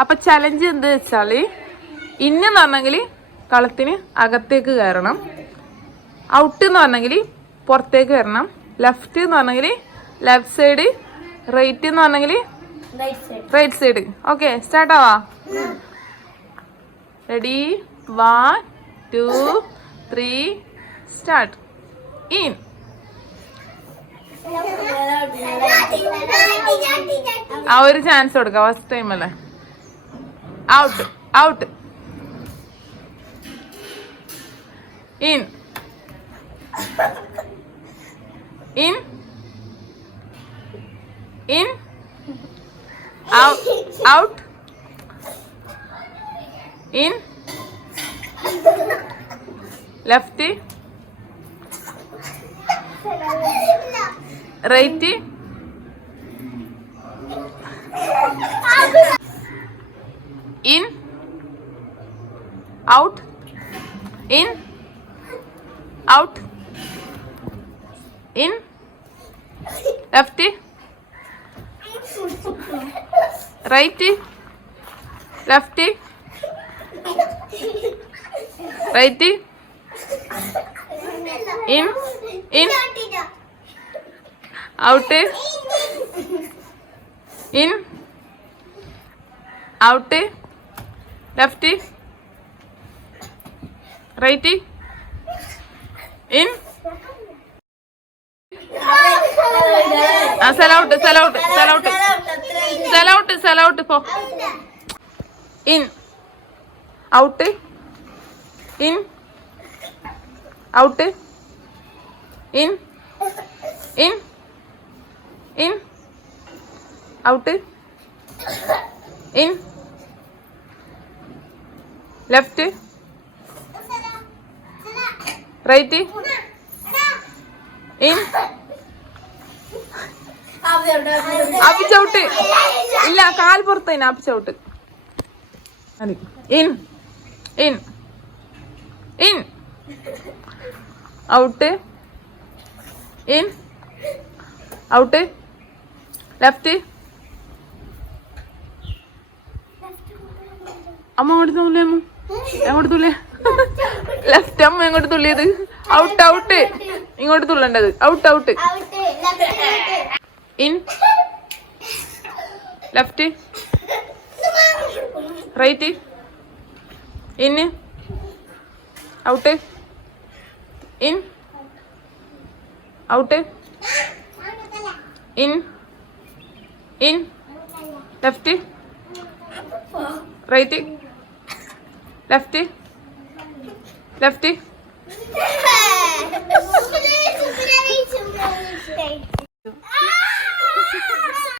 അപ്പൊ ചലഞ്ച് എന്ത് വെച്ചാല് ഇന്നെന്ന് പറഞ്ഞെങ്കിൽ കളത്തിന് അകത്തേക്ക് കയറണം, ഔട്ട് എന്ന് പറഞ്ഞെങ്കിൽ പുറത്തേക്ക് വരണം, ലെഫ്റ്റ് എന്ന് പറഞ്ഞെങ്കിൽ ലെഫ്റ്റ് സൈഡ്, റൈറ്റ് എന്ന് പറഞ്ഞെങ്കിൽ റൈറ്റ് സൈഡ്. ഓക്കെ, സ്റ്റാർട്ട് ആവാ. Ready, 1 2 3 start. ഇൻ, ആ ഒരു ചാൻസ് കൊടുക്കാം, ഫസ്റ്റ് ടൈം അല്ലേ. Out, out. In, in, in, out, in, left, right, in, out, in, out, in, left, right, left, right, in, in, out, in, out, left, right, in, സെലൗട്ട്, സെലൗട്ട്, സെലൗട്ട്, സെലൗട്ട്, സെലൗട്ട്. പോ. In, out, in, out, in, in, in, out, in, left, right, in, അപ്പിച്ചൗട്ട്. ഇല്ല, കാൽ പുറത്തേന് അപ്പിച്ചൗട്ട്. In, in, in, out, in, out, left. അമ്മ അങ്ങോട്ട് തുള്ളേ, അമ്മ എങ്ങോട്ട് തുള്ളേ? ലെഫ്റ്റ്. അമ്മ എങ്ങോട്ട് തുള്ളിയത്? Out, out. ഇങ്ങോട്ട് തുള്ളേണ്ടത്. Out, out. In, left, right, in, out, in, out, in, in, left, right, left, left.